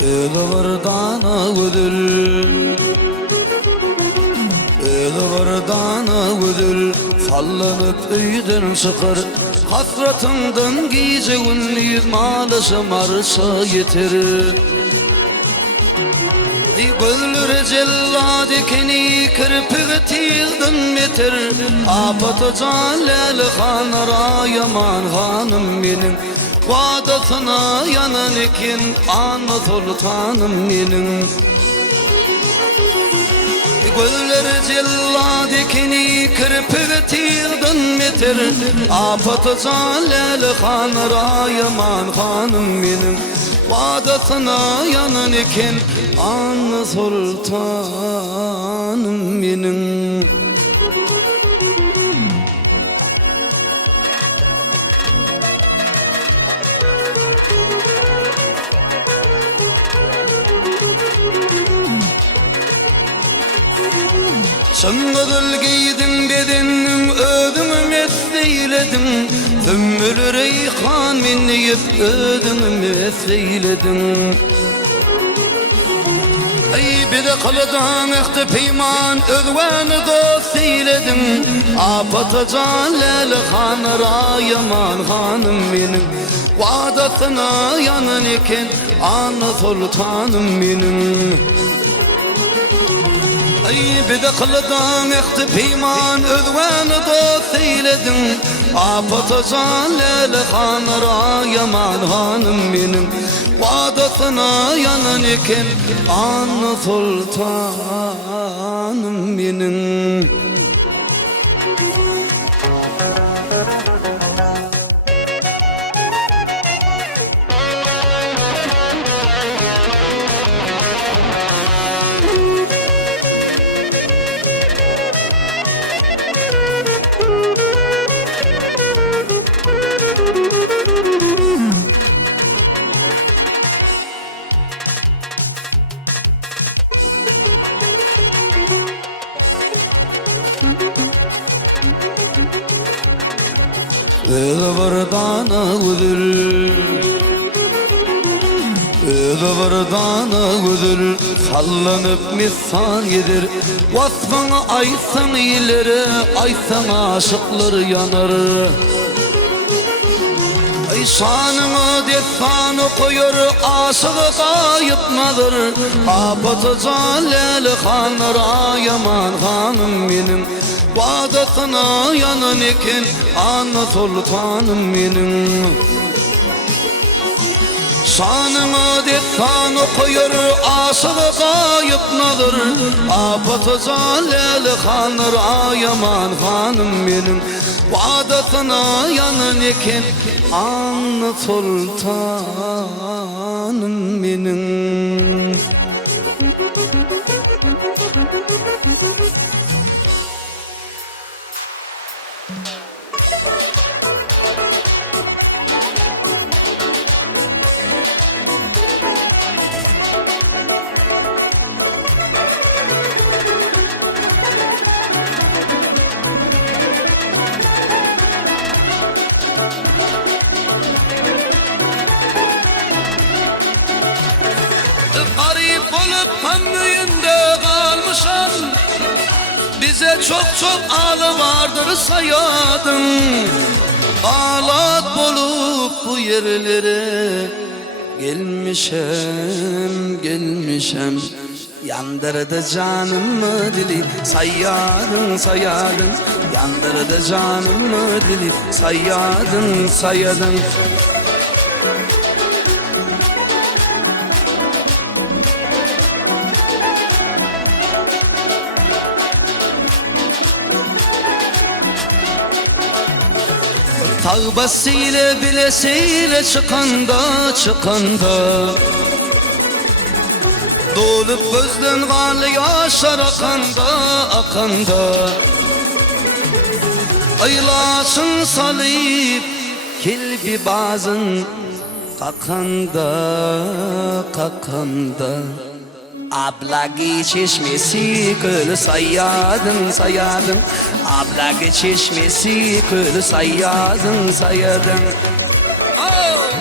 Ödüvardana güdül, ödüvardana güdül, sallanıp öyden çıkar. Hasratından gece günlü malışı marşa yetirir. Gözleri cellad ekeni kirpigi tiyğden beter. Apatı Jalal Xanara yaman hanım benim. Vadasına yanan ekin Anı sultanım benim. Gözleri cellad ekeni kirpigi tiyğden beter. Apatı Jalal Xanara yaman hanım benim. Vadasına yanan ekin Anı sultanım benim. Şıngıdıl giydin bedenim, ödümü meseyledim. Sümbül reyhan minniyip ödümü meseyledim. Ey bir de kılıdan ıhtı peyman, özvanı dost eyledim. Apatı Jalal Xanara yaman hanım benim. Vadasına yanan eken Anı sultanım benim. Ey bir de kılıdan ıhtı peyman, özvanı dost eyledim. Apatı Jalal Xanara yaman hanım benim. Vadasına yanan eken Anı sultanım benim. Ödüvardana güdül, ödüvardana güdül, sallanıp misal yedir. Vasfını aysan ileri, aysan aşıklar yanar. Ey şanını destanı koyur, aşığı kayıpmadır. Apatı Jalal Xanara yaman hanım benim. Vadasına yanan eken Anı sultanım benim. Şanını destanı koyur, aşığı kayıpmadır. Apatı Jalal Xanara yaman hanım benim. Vadasına yanan eken Anı sultanım benim. Garip olup hamdüğünde kalmışam. Bize çok çok ağlı vardır sayadın. Ağlat bulup bu yerlere gelmişem, gelmişem. Yandırdı canımı dili sayadın, sayadın. Yandırdı canımı dili sayadın, sayadın. Tavbasıyla bilesiyle çıkanda dolup gözden kanlı yaşlar akanda Aylasın salıp kilbi bazın kakanda Ablagi çeşmesi kölü sayadın Ablagi çeşmesi kölü sayadın oh!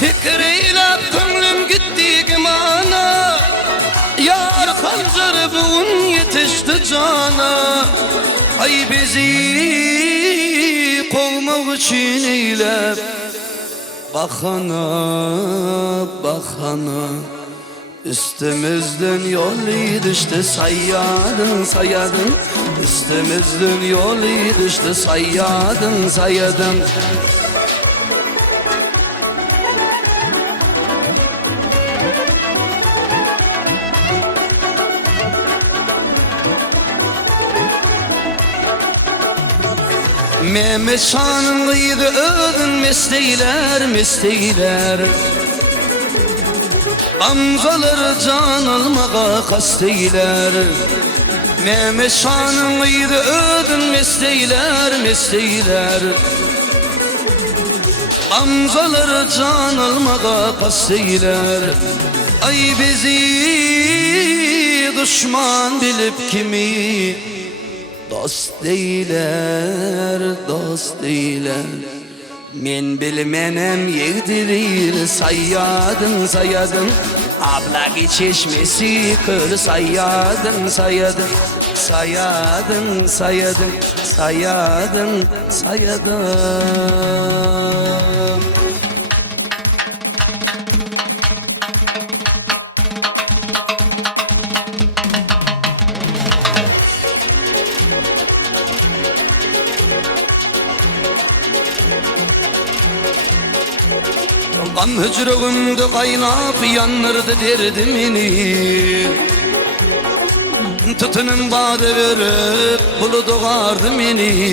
Fikriyle gönlüm gitti gimana Yar hanzır bugün yetişti cana Ay bizi kovmak için eylep Bakana Üstümüzden yolu düştü sayadın Üstümüzden yolu düştü sayadın Mehmet şanlıydı ödün mesteyler Amzaları can almağa kasteyler Mehmet şanlıydı ödün mesteyler Amzaları can almağa kasteyler Ay bizi düşman bilip kimi Dost değiller Men bilmenem yedirir sayadın Ablagi çeşmesi kır sayadın Gam hücrüğümde kaynap yanırdı derdimini Tütünün bade verip buludu gardı beni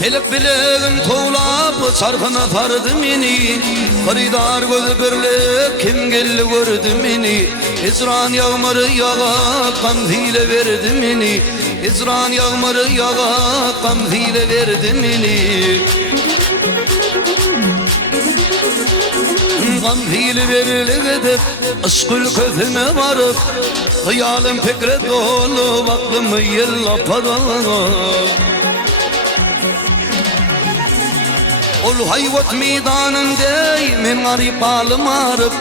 Pelip bileğim toğlap çarkına pardı beni Kıridar gözü birlik kim geldi gördü beni İzran yağmurı yağa kamzile verdi beni İzran yağmurı yağa kamzile verdi beni Gamhili verilik edip aşkül közüne varıp Hıyalim fikre dolu aklımı yıllapada Ol hayvat meydanında men garip alim arıp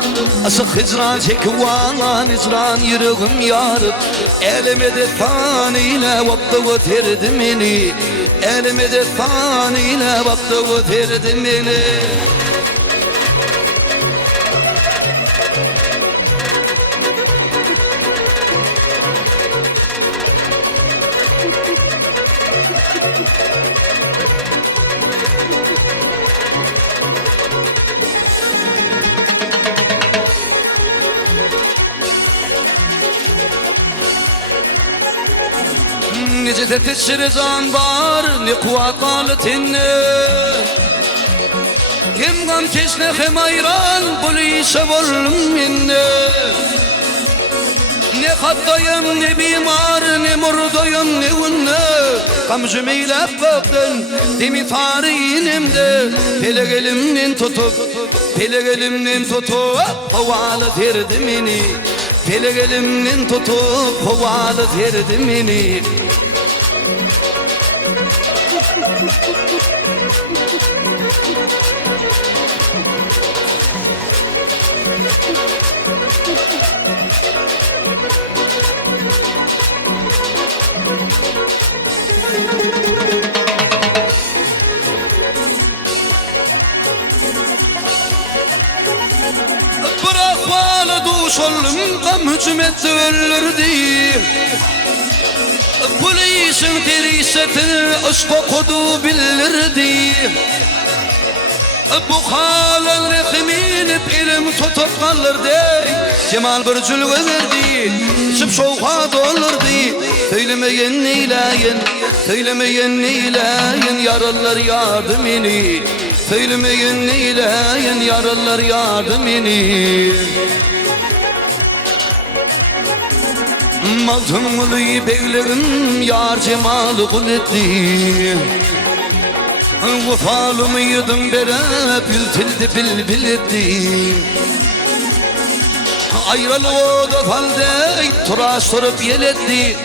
Asık hicran çekvalan hicran yürüğüm yarıp Elime de taniyle vakti götürdü beni Elime de taniyle vakti götürdü beni Nice teteşir can var ne kuva kalıtını Hem gam çeşne hem ayran bulu işe volum minne Ne hattayım ne bimar ne murdayım ne unne Kam cümeyle baktın demi tarihimde Pelegelimden tutup havalı derdi beni Pelegelimden tutup havalı derdi beni solumda hücum etti öldürdü. Polisin perisetini aşk kodu bilirdi. Bu halın rekimini bilim tutup kalırdı. Cemal bir cülgü verdi, içip soğuğa doldurdu. Söylemeyen neyleyin, söylemeyen neyleyin, yaralar yardımını. Söylemeyen neyleyin, yaralar yardımını. Maltımlı beylerim yar cemalı kul etti. Vefalımı yudum bere bültildi bilbil etti. Ayrılı o da falde tura sorup yeletti.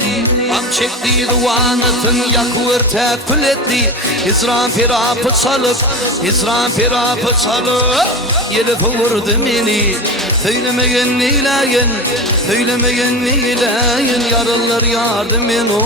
Am çekti duanatın yakıver tekül etti. İzran firapı salıp, İzran firapı salıp yelip vurdu beni. Söylemeyen neyleyin, söylemeyen neyleyin, yaralar yardımın o.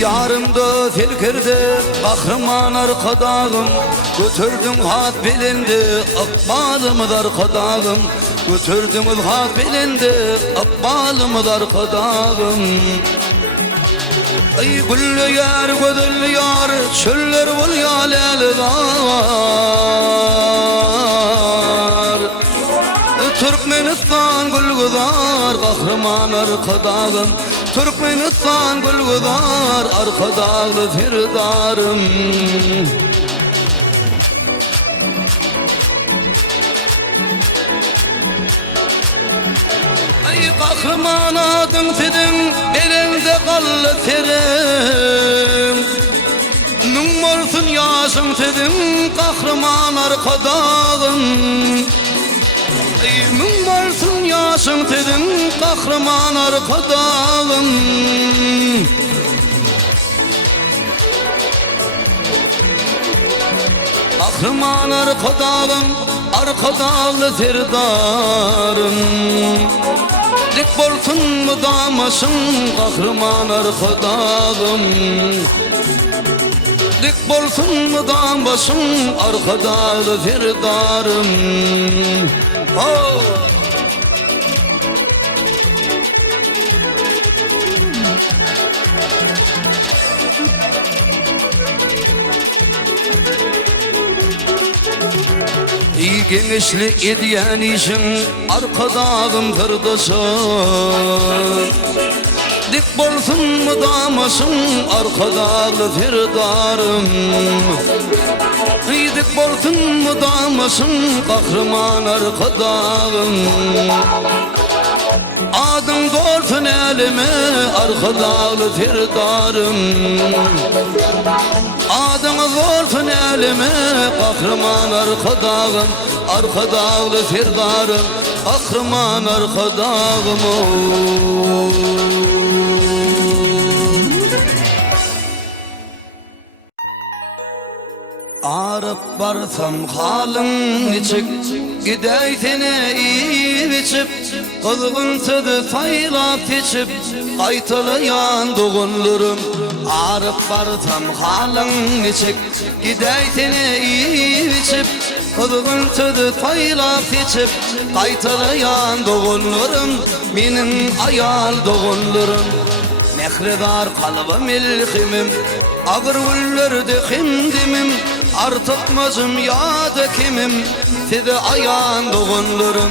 Yarımda filkirdi kahraman arkadağım. Götürdüm hat bilindi akbalımı dar kadağım. Götürdüm hat bilindi akbalımı dar kadağım. Ay güllü yar gödüllü yar çöller bul ya lelidar. Türkmenistan gülgüzar kahraman arkadağım. Türkmenistan gülgüzar arkadağlı firdarım. Ay kahraman adın senin elinde kallı serin. Nummarsın yaşın senin kahraman arkadağım. Eymin varsın yaşın dedin kahraman arkadağım. Kahraman arkadağım, arkadağlı firdarım. Dik bolsun mu damasın kahraman arkadağım. Dik bolsun mu damasın arkadağlı firdarım. Oh! İyi genişlik ediyen işin arkadağım kırdasın. Dik bolsun mu damasın arkadağlı firdarım. Dik bolsun mu damasın kahraman arkadağım. Adın dolsun elime arkadağlı firdarım. Adın dolsun elime kahraman arkadağım. Arkadağlı firdarım, kahraman arkadağım. Arıp varsam halın içip gideytine iyi içip kızgıntıdı saylap içip kaytılayan doğullurum. Arıp varsam halın içip gideytine iyi içip kızgıntıdı saylap içip kaytılayan doğullurum. Benim ayal doğullurum. Mehredar kalbim ilhimim, ağır güllerde himdimim. Artıkmazım yada kimim, size ayan doğunlurum.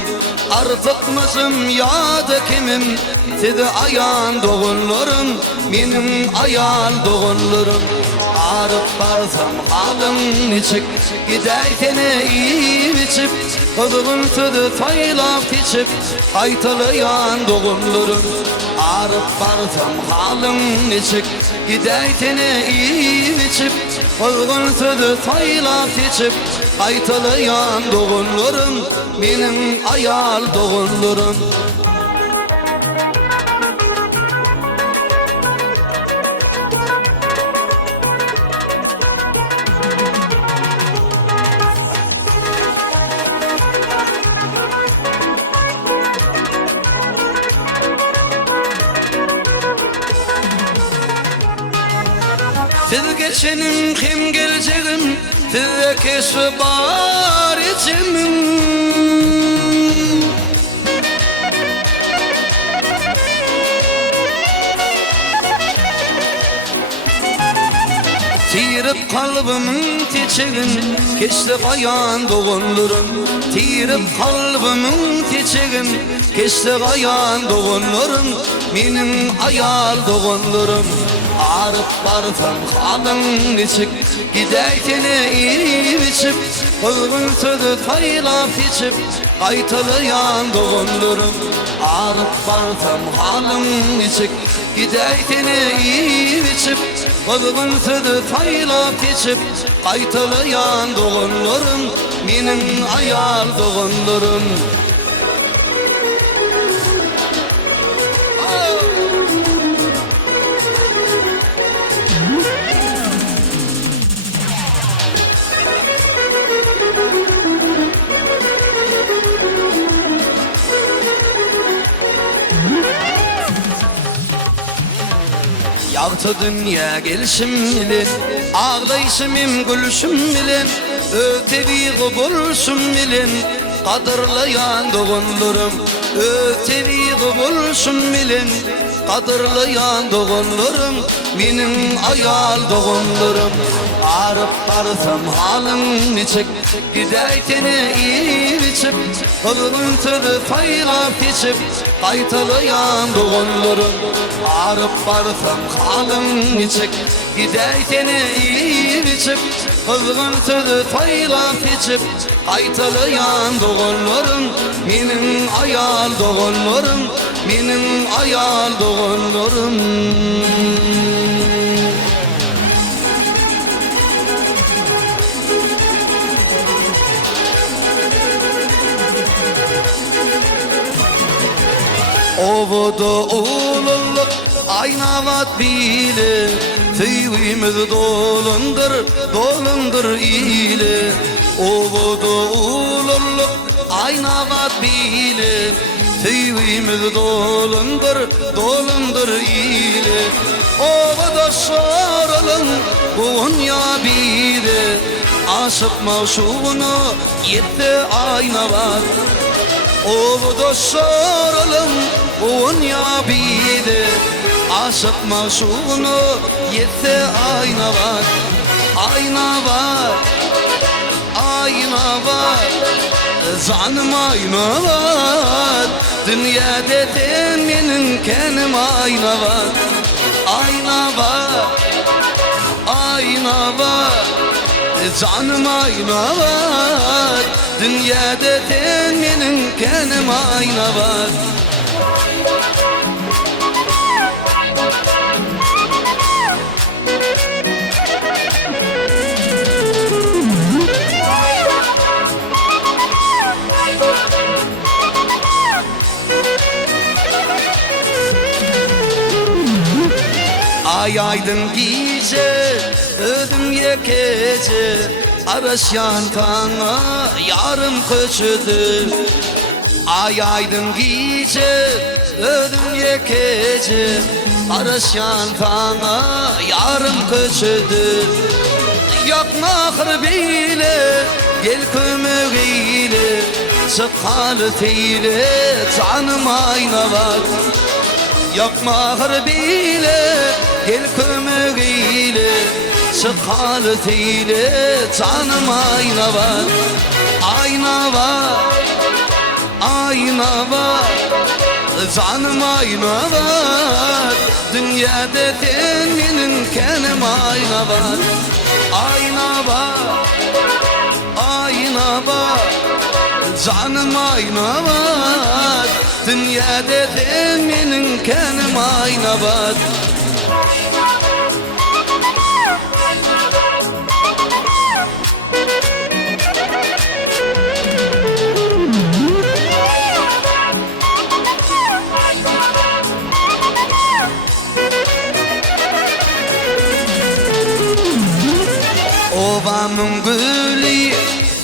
Artıkmazım yada kimim, size ayan doğunlurum. Benim ayal doğunlurum. Ağrıp varsam halım içip gideytene iyi içip kızgıntıdı saylap içip kaytılayan doğunlurum. Ağrıp varsam halım içip gideytene iyi içip kızgıntıdı saylap içip kaytılayan doğunlurum. Benim ayal doğunlurum. senin kim geleceğim Tevekesi baricimin Tirip kalbimin teçegin Keşli kayan doğunlurum Tirip kalbimin teçegin Keşli kayan doğunlurum Benim ayal doğunlurum Arıp barıtam halın içik Gideytene iyi içip Kılgın södü taylap içip Kaytalıyan doğunlurum Arıp barıtam halın içik Gideytene iyi içip Kılgın södü taylap içip Kaytalıyan doğunlurum Benim ayal doğunlurum Yaktı dünya gelişim bilen Ağlayışımım gülüşüm bilen Ötevi buluşum bilen Kadırlayan doğunlurum Ötevi buluşum bilen Kadırlayan doğunlurum Benim ayal doğunlurum Arıp barıtam halın içik Gideytene iyi içip Kılıntılı taylap içip Kaytalıyan doğunlurum Arıp barıtam halın içik Gideytene iyi içip Kılıntılı taylap içip Kaytalıyan doğunlurum Benim ayal doğunlurum Benim ayal doğunlurum Ovoda oğluluk aynavat bile Tüyümüz dolundur, dolundur ile Ovoda oğluluk aynavat bile Tüyümüz dolundur, dolundur ile Ovoda sarılın Konya bile Aşık maşuğunu yetti aynavat Ovoda sarılın Konya bile Aşık maşuğunu yetti ayna var Ayna var Ayna var Canım ayna var Dünyada benim kendim ayna var Ayna var Ayna var Canım ayna var Dünyada benim kendim ayna var Ay aydın gece, ödüm yekece Araşyan tana yarım köçüdü Ay aydın gece, ödüm yekece Araşyan tana yarım köçüdü Yakmak bile, gel kömüğüyle Çıkalı teyle, canım ayna var Yakmak bile gel kömüğüyle Çıkalı teyle canım ayna var Ayna var Ayna var Canım ayna var Dünyada benim kendim ayna var Ayna var Ayna var Canım ayna var Dünyada benim kendim ayna var Ovamın gülü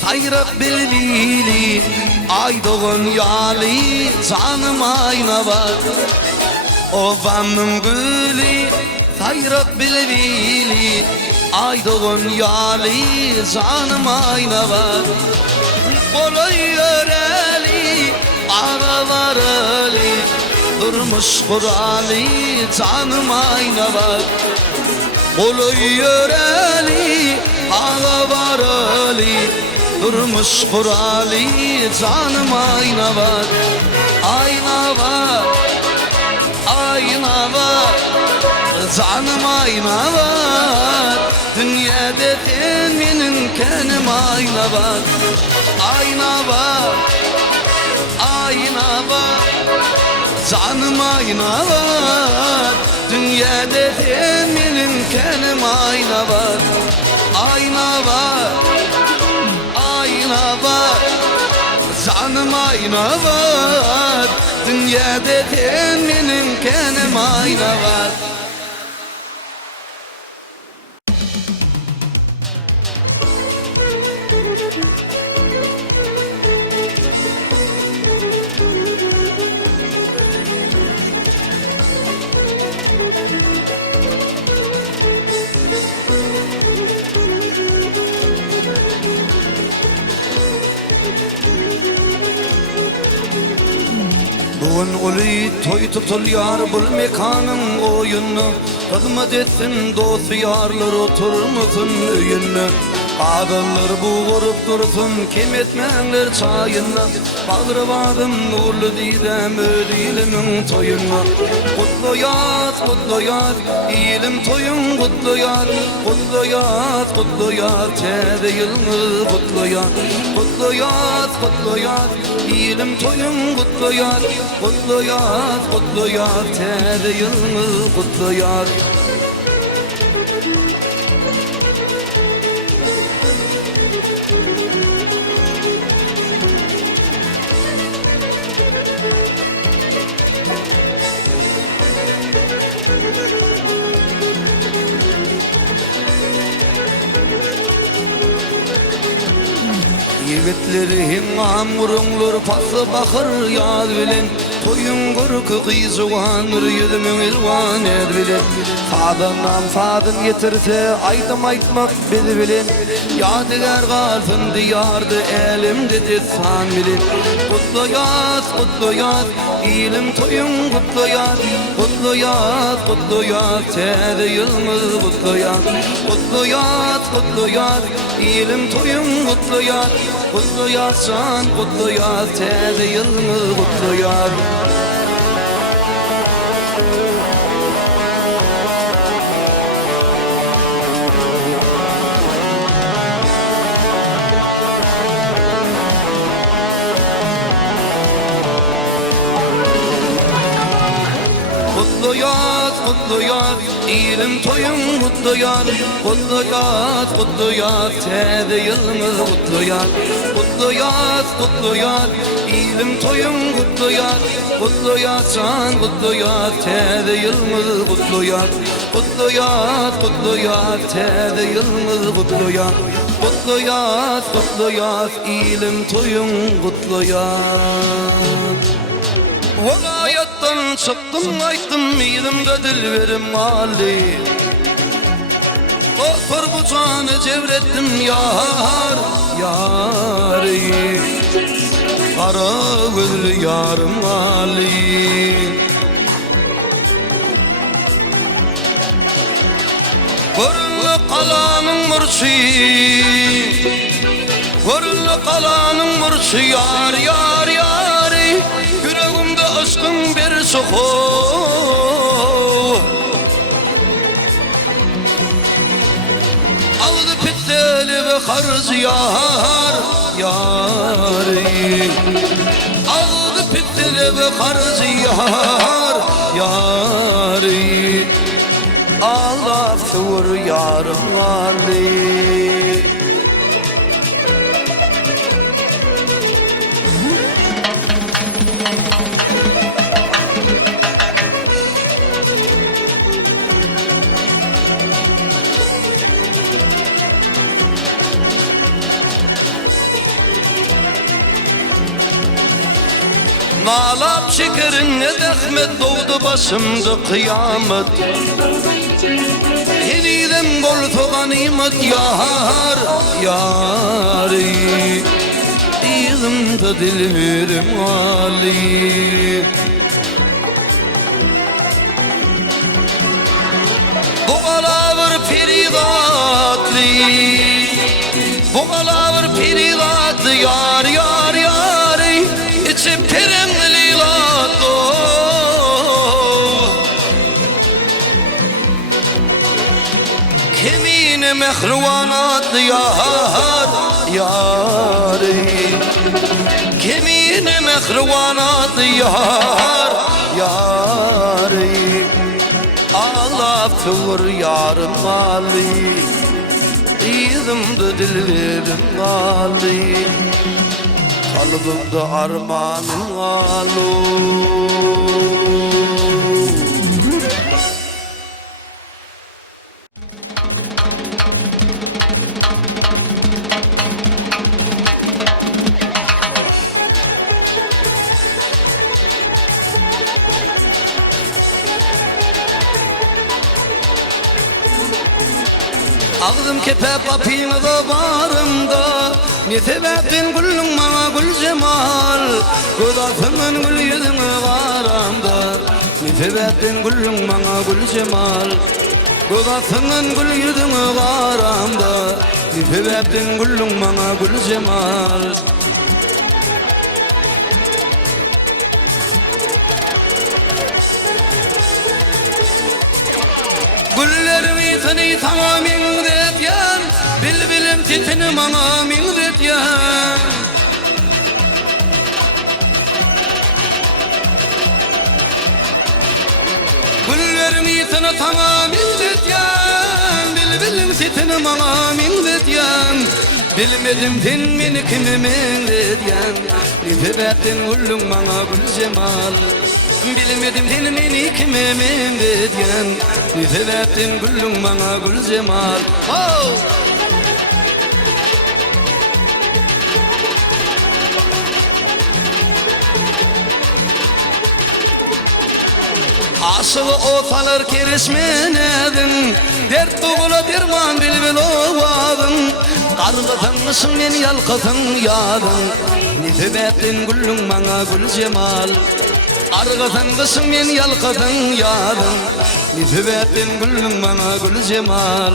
Hayrat bilbili Ay doğun yali Canım ayna var Ovamın gülü Hayrat bilbili Aydığın yali canım ayna var. Kolay yöreli aralar eli, durmuş Kur'an'ı canım ayna var. Kolay yöreli aralar eli, durmuş Kur'an'ı canım ayna var. Ayna var, ayna var, canım ayna var. Dünyada teminin kenim ayna var. Ayna var, ayna var, canım ayna var. Dünyada teminin kenim ayna var. Ayna var, ayna var, canım ayna var. Dünyada teminin kenim ayna var. Bugün uli toy tutul yar bul mekanın oyunu, hizmet etsin dost yarlar oturmasın öyünü. Adamlar buğurup dursun kim etmenler çayına, bağırvadım nurlu didem ödilimin toyuna. Kutlu yat ilim toyun kutlu yat, kutlu yat, kutlu yat tede yılmı kutlu yat. Kutlu yat ilim toyun kutlu yat, kutlu yat tede yılmı kutlu yat. Yiğitlerim amurunlar pası bakır yad bilen, toyun gürkü kıyıcıvanır yüzümün ilvan ed bilen. Sağdan sağdan getirse aydım aytmak bizi bilen, yadigar kalsın diyardı elimde desan bilen. Kutlu yat ilim toyun kutlu yat, kutlu yat tede yılmız kutlu yat. Kutlu yat ilim toyun kutlu yat, kutlu yat can kutlu yat tede yılmız kutlu yat. Kutlu yat, ilim toyun kutlu yat, kutlu yat, tede yılmız kutlu yat. Kutlu yat, ilim toyun kutlu yat, can kutlu yat, tede yılmız kutlu yat. Kutlu yat, tede yılmız kutlu yat. Kutlu yat, ilim toyun kutlu yat. Valayattan çıktım ayttım midimde dilberim mali. Otur bu canı cevrettim yar, yari. Kara gözlü yarım Ali. Görünlü kalanın mırçı, görünlü kalanın mırçı yar, yar, yari. Yüreğimde aşkın bir soğuk, aldı pitteli ve karız yar, yari. Aldı pitteli ve karız yar, yari. Ağlattır yarım Ali. Nalap şekerin ne zahmet doğdu başımda kıyamet. Hedidem koltuğa nimet yar yari İzimde dilverim Ali Bu alavır peridatli Bu alavır peridatli yar yar yari İçim peremli lato Kemine mehruvanat yar yari Kemine mehruvanat yar yari Ağlap tuvur yarım Ali İzimde dillerim Ali Kalbimde armanım Ali Ağzım kepe papinada barımda Ne sebepten gülün bana gül cemal Kudasımın gül yüzüme varamda Ne sebepten gülün bana gül cemal Kudasımın gül yüzüme varamda Ne sebepten gülün bana gül cemal Güllerimi seni sana mindet Bilbilim titini bana mindet yan Güllerimi seni sana mindet yan Bilbilim titini bana mindet yan Bilmedim sen beni kime mindet yan Nefebetten gülün bana gül cemal Bilmedim sen beni kime mindet yan Nefebetten gülün bana gül cemal Oh! Aşığı otalar keresmenedin Dert doğula derman bilbil ovadın Kargıtınmışım beni yalkatın yadın Nefebetten gülün bana gül cemal Kargıtınmışım beni yalkatın yadın Nefebetten gülün bana gül cemal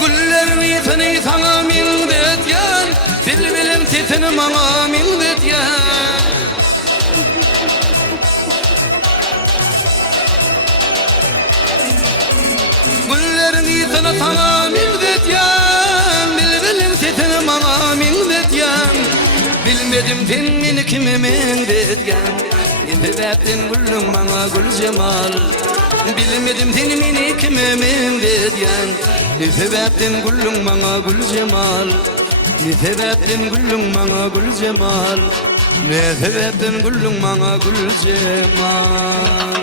Güllerimi seni sana mindet yan Bilbilim titini bana mindet yan Güllerimi seni sana mindet yan Bilbilim titini bana mindet yan Bilmedim sen beni kime mindet yan Nefebetten gülün bana gül cemal Bilmedim seni beni kime mindet yan Nefebetten gülün bana gül cemal Nefebetten gülün bana gül cemal Nefebetten gülün bana gül cemal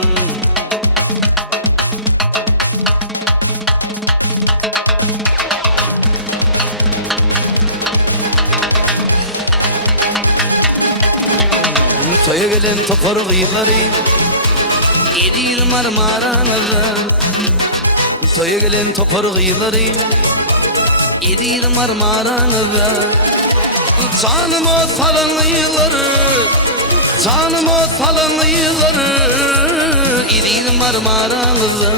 Toya gelen topar gıyıkları Edir marmaranada Toya gelen topar gıyıkları Edir marmaranada Canım o salan gıyıkları Canım o salan gıyıkları Edir marmaranada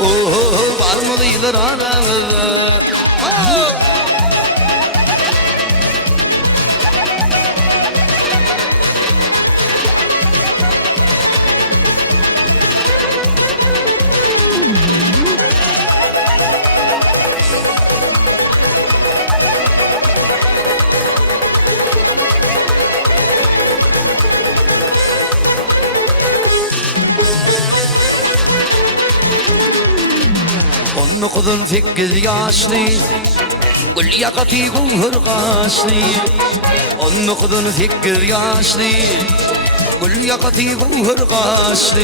Oh var mı gıyıklar aranada Oh Nukudun fikir yaşlı Gül yakati guhur kaşlı Nukudun fikir yaşlı Gül yakati guhur kaşlı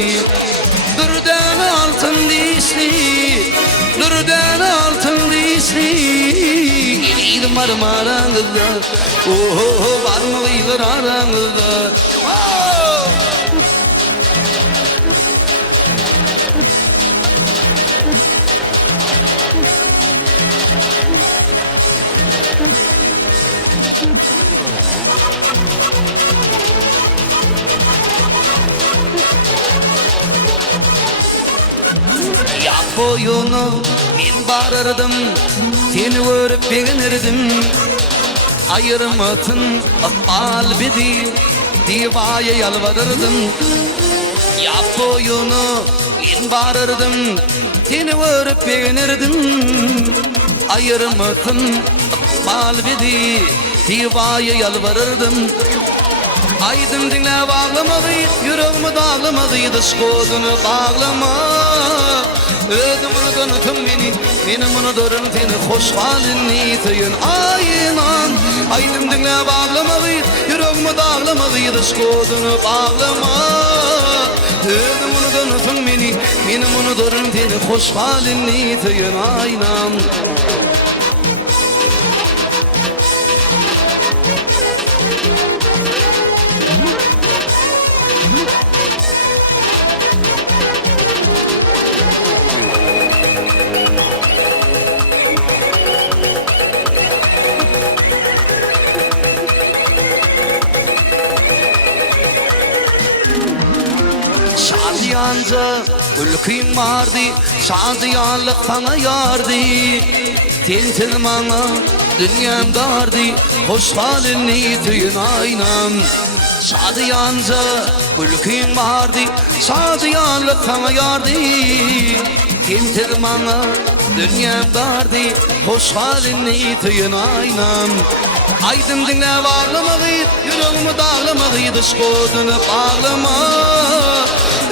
Durdan altın dişli Durdan altın dişli marmaranızda oh var mı gıyır aranızda Yap boyunu min barardım seni görüp beğenirdim ayırmasın kalbidi divaya yalvarırdım Yap boyunu min barardım seni görüp beğenirdim ayırmasın kalbidi divaya yalvarırdım Aydım dinle bağlamadı, yüreğimi dağlamadı, dış kodunu bağlama Ödüm onu dönütüm beni, benim onu dörüm seni hoş halini tüyün ayınan Aydım dinle bağlamadı, yüreğimi dağlamadı, dış kodunu bağlama Ödüm onu dönütüm beni, benim onu dörüm seni hoş halini tüyün ayınan Şadiyanca ülküm vardı Şadiyanlık sana yardı Tentil bana dünyam dardı Hoş halini tüyün aynam Şadiyanca ülküm vardı Şadiyanlık sana yardı Tentil bana dünyam dardı Hoş halini tüyün aynam Aydım dinle bağlamadı Yüreğimi dağlamadı Dış kodunu bağlama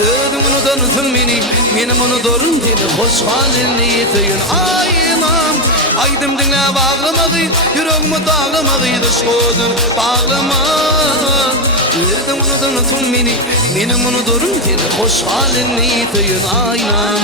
Ödüm onu dönütüm beni Benim onu dorun seni hoş halini tüyün aynam Aydım dinle bağlamadı Yüreğimi dağlamadı Dış kodunu bağlama Ödüm onu dönütüm beni Benim onu dorun seni hoş halini tüyün aynam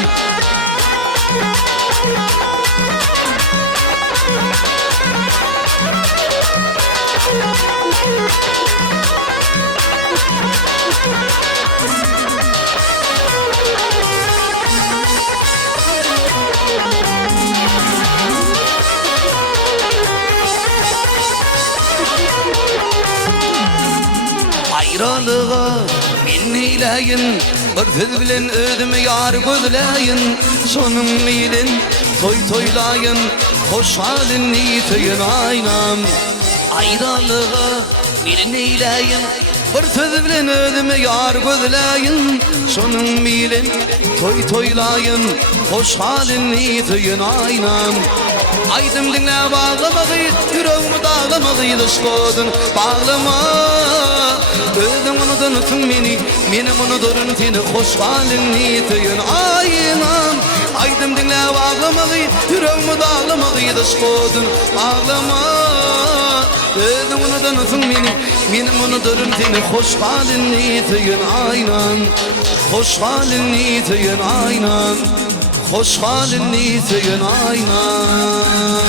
Ayrılığa min eyleyin Bir söz bilen ödümü yar gözleyin Sonun milin toy toylayın Hoş halini tüyün aynam Ayrılığa min eyleyin Bir söz bilen ödümü yar gözleyin Sonun milin toy toylayın Hoş halini tüyün aynam Aydım dinle bağlamadı Yüreğimi dağlamadı Dış kodun bağlama Ödüm onu dönütün beni Benim onu dorun seni hoş halini tüyün aynam Aydım dinle bağlamadı Yüreğimi dağlamadı Dış kodun bağlama Ödüm onu dönütün beni Benim onu dorun seni hoş halini tüyün aynam Hoş halini tüyün aynam Hoş halini tüyün aynam